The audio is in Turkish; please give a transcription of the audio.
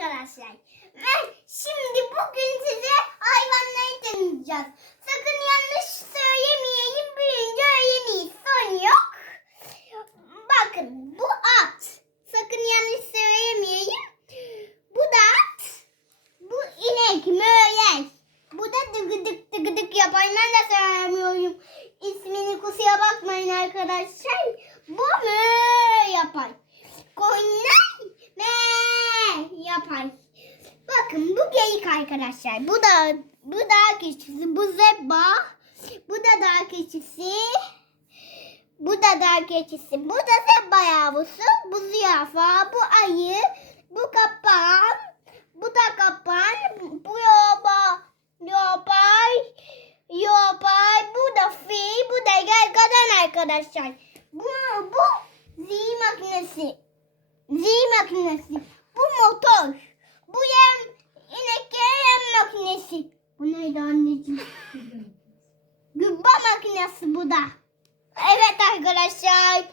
arkadaşlar. Ben şimdi bugün size hayvanları tanıyacağız. Sakın yanlış söylemeyeyim, birinci öğrenemeyiz. Son yok. Bakın bu at. Sakın yanlış söylemeyeyim. Bu da at. Bu inek, möğler. Bu da dıgıdık dıgıdık yapan. Ben de söylemiyorum. İsmini kusura bakmayın arkadaşlar. Bu mö yapar. Koyunlar mö yapar. Bakın bu geyik arkadaşlar. Bu da keçisi. Bu zebra. Bu da dağ keçisi. Bu da dağ keçisi. Bu da zebra yavrusu. Bu zürafa. Bu ayı. Bu kaplan. Bu da kaplan. Bu yobay. Bu da fil. Bu da gergedan arkadaşlar. Bu zihin makinesi. Bu motor. Bu ineklere yem makinesi. Bu neydi anneciğim? Gübre makinesi bu da. Evet arkadaşlar.